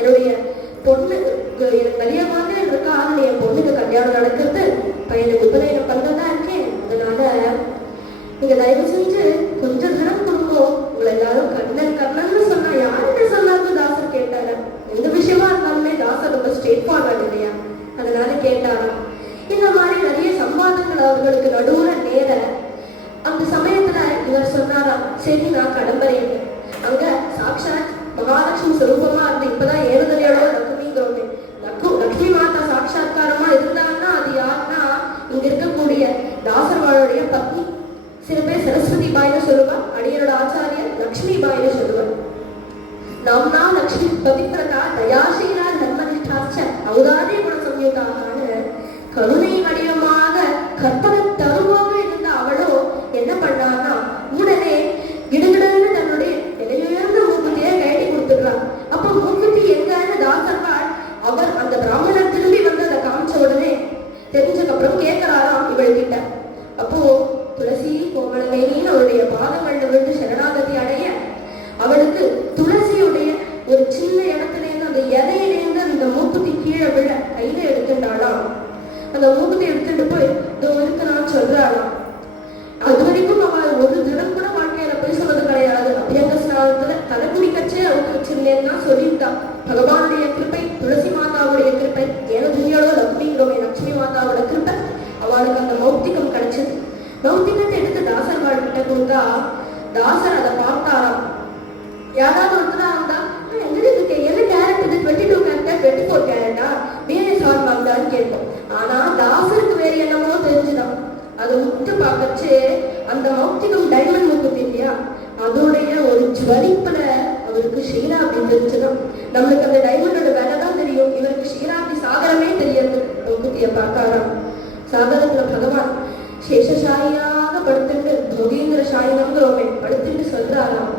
என்னுடைய பொண்ணு எனக்கு நிறைய மாதிரி இருக்கா, என் பொண்ணுக்கு கல்யாணம் நடக்கிறது, பையனுக்கு உபநயனம் பண்றதா இருக்கேன். அதனால நீங்க தயவு செஞ்சு கொஞ்சம் தினம் கொடுக்கும். உங்களை எல்லாரும் கண்ணன் கண்ணன்னு சொன்னா யார்கிட்ட சொன்னாலும் தாசர் கேட்டாரு. எந்த விஷயமா இருந்தாலுமே தாசர் ரொம்ப ஸ்ட்ரெயிட் ஃபார்வர்ட் இல்லையா, அதனால கேட்டாராம். இந்த மாதிரி நிறைய சம்பாதங்கள் அவர்களுக்கு நடுவுல நேர அந்த சமயத்துல இவர் சொன்னாராம், சரி நான் கடம்பறேன். அங்க சாட்சாத் மகாலட்சுமி சுரூபமா இருந்து இப்பதான் ஏறுதலையோட லக்ஷ்மிங்கிறோமே, லக்ஷ்மி மாதா சாட்சாத்காரமா இருந்தாங்கன்னா அது யாருன்னா இங்க இருக்கக்கூடிய தாசர்வாளுடைய பத்னி. சில பேர் சரஸ்வதி பாயின்னு சொல்லுவார், அடியனோட ஆச்சாரியர் லக்ஷ்மி பாயின்னு சொல்லுவார். நாம்னா லக்ஷ்மி பவித்ரதா தயாசீலா தர்மனிஷ்டாச்ச ஔதாரிய குண சம்யுக்தான கருணை வடிவமாக கற்பனை தருவாக இருந்த அவளோ என்ன பண்ணான்னா உடனே கிடுகிடுன்னு தன்னுடைய நிலையுயர்ந்த மூக்குத்தியை கைட்டி கொடுத்துடுறான். அப்போ மூக்குத்தி எங்கன்னு தாசர்வாள் அவர் அந்த பிராமணர் திரும்பி வந்து அதை காமிச்ச உடனே தெரிஞ்சதுக்கு அப்புறம் கேட்கிறாராம் இவள்கிட்ட. அப்போ துளசி கோமலமேனின்னு அவருடைய பாதங்கள்ல விழுந்து சரணாகதி அடைய அவளுக்கு துளசியுடைய ஒரு சின்ன இடத்துலேருந்து அந்த இலையிலேருந்து அந்த மூக்குத்தி கீழே விழ கையில எடுத்துட்டாளாம். அந்த மூக்குத்தி எடுத்துட்டு போய் இதோ இருக்குன்னு சொல்றாளாம். அது வரைக்கும் அவள் ஒரு தினம் கூட வாழ்க்கையில போய் சொன்னது கிடையாது. அபியங்க ஸ்நானத்துல தலைமுடி கச்சே அவருக்கு வச்சிருந்தேன்னா சொல்லிவிட்டான். பகவானுடைய கிருப்பை, துளசி மாதாவுடைய கிருப்பை, ஏன துணியோட லக்ஷ்மிங்கிறோமே லக்ஷ்மி மாதாவோட கிருப்பை அவளுக்கு அந்த மௌத்திகம் கிடைச்சது. மௌத்திகத்தை எடுத்து தாசர் வாழ்கிட்ட கொடுத்தா தாசர் அதை பார்த்தாராம். யாராவது ஒருத்தரா இருந்தா எங்களுக்கு என்ன கேரட் இது 22 கேரட் 24 கேரட்டா வேறு சார் வாங்கலான்னு கேட்போம். ஆனா தாசருக்கு வேற என்னமோ தெரிஞ்சுதான். அதை முட்டு பார்க்கச்சு அந்த மௌத்திகம் டைமண்ட் மூக்குத்தி இல்லையா, அதோடைய ஒரு ஜுவலிப்புல அவருக்கு ஷீராப்தி தெரிஞ்சுதான். நம்மளுக்கு அந்த டைமண்டோட விலை தான் தெரியும், இவருக்கு ஷீராப்தி சாகரமே தெரியாது. மூக்குத்திய பார்த்தாராம். சாகரத்துல பகவான் சேஷசாயியாக படுத்துட்டு போகேந்திர சாயினம்ங்கிறோமே படுத்துட்டு சொல்றாராம்,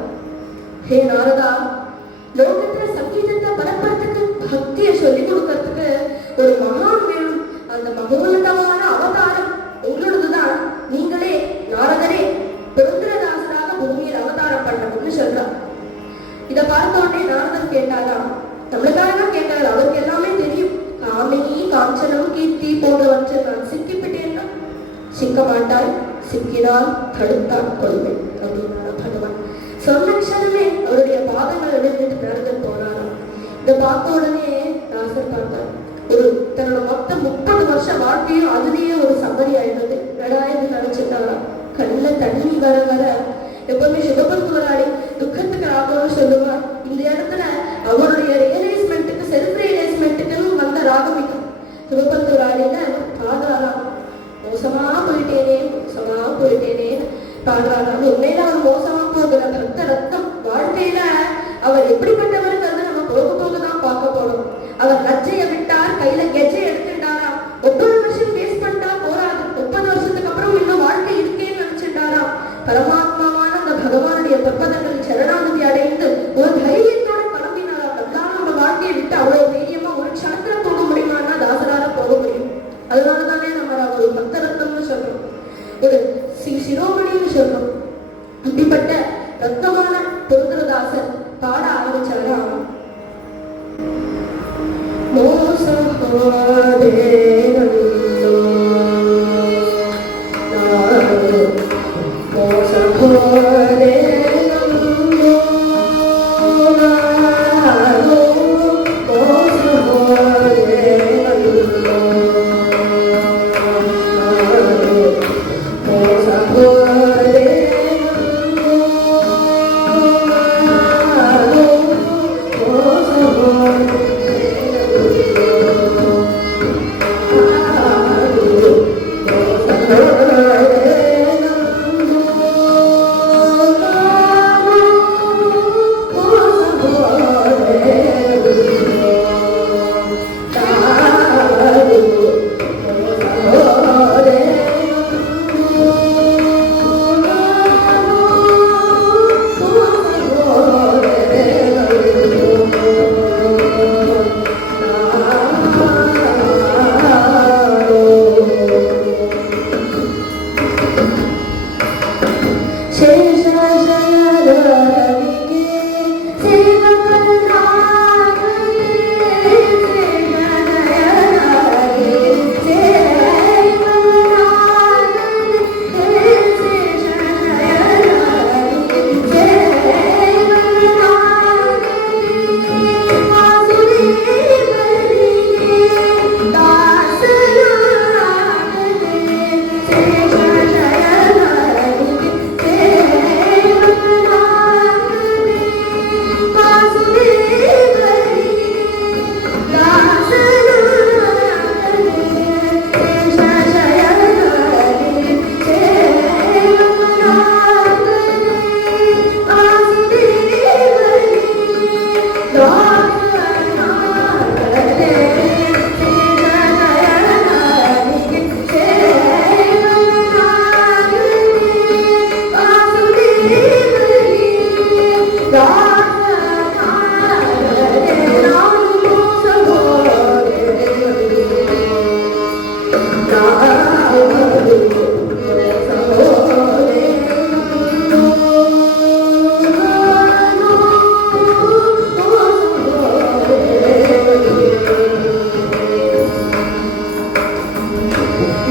ஹே நாரதா, லோகத்துல சங்கீதத்தை பரப்புறதுக்கு பக்தியை சொல்லி கொடுக்கறதுக்கு ஒரு மகான் வேணும். அந்த மகோன்னதமான அவதாரம் உங்களோடதுதான். நீங்களே நாரதரே புரந்தரதாசராக பூமியில் அவதாரம் பண்ணணும்னு சொல்றார். இதை பார்த்த உடனே நாரதர் கேட்டாராம், நம்மளுக்காக கேட்டாரு, அவருக்கு எல்லாமே தெரியும். காமினி காஞ்சனம் கீர்த்தி போன்றவற்றை நான் சிக்கிவிட்டேன்னா சிக்க மாட்டாய், சிக்கினால் தடுத்தால் கொள்வேன் அப்படின்னாரா பகவான். சொன்ன க்ஷணமே அவருடைய பாதங்களை விழுந்துட்டு நாரதர் போனாராம். இதை பார்த்த உடனே தாசர் பார்த்தார். ஒரு தன்னோட மொத்தம் 30 வருஷ வாழ்க்கையும் அதுலயே ஒரு சம்மரி ஆயிடுது. ரெடாயிரத்து நினைச்சுட்டாரா. கண்ணுல தண்ணி வர வர எப்பவுமே சிவபந்துவராடி துக்கத்துக்கு ராகம்னு சொல்லுவார். இந்த இடத்துல அவருடைய ரியலைஸ்மெண்ட்டுக்கு செல்ஃப் ரியலைஸ்மெண்ட்டுக்குன்னு வந்த ராகம் இது. சிவபந்துவராடியில பாதாராம், மோசமா போயிட்டேனே பாடுறாராம். உண்மையில அவர் மோசமா போகிற பக்த ரத்தம். வாழ்க்கையில அவர் எப்படிப்பட்டவருங்கிறத நம்ம போக போகதான் பார்க்க போறோம். அவர் லஜ்ஜையை விட்டார், கையில கெஜ்ஜை எடுத்துட்டாராம். 30 வருஷம் வேஸ்ட் பண்ணிட்டா போராது, 30 வருஷத்துக்கு அப்புறம் இன்னும் வாழ்க்கை இருக்கேன்னு நினைச்சுட்டாராம். பரமாத்மாவான அந்த பகவானுடைய பற்பதங்கள் சரணாகதி அடைந்து ஒரு தைரியத்தோட கிளம்பினாராம். நம்மளால நம்ம வாழ்க்கையை விட்டு அவ்வளவு தைரியமா ஒரு க்ஷணத்துல போக முடியுமான்னா தாசரால போக முடியும். அதனாலதானே நம்ம ஒரு பக்தரத்னம்னு சொல்றோம், ஒரு சிரோமணின்னு சொல்றோம். அப்படிப்பட்ட ரத்தமான புரந்தரதாசர் பாட ஆரம்பிச்சார்.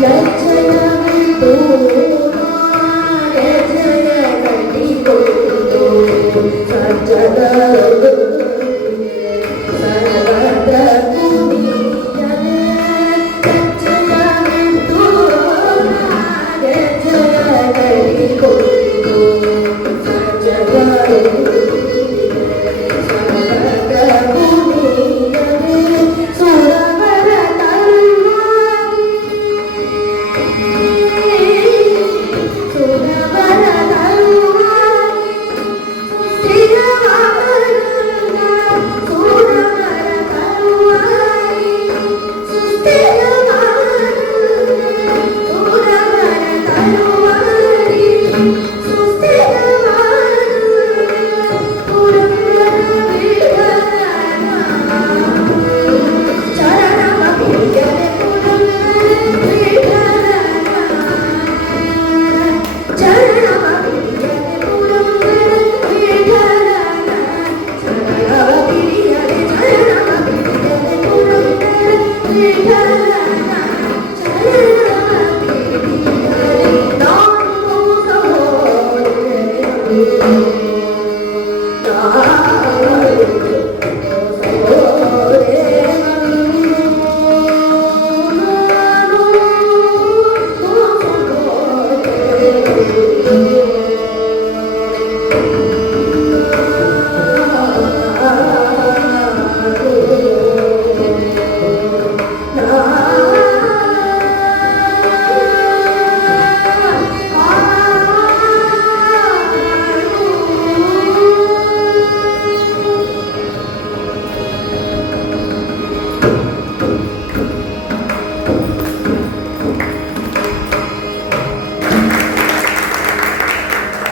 Thank you.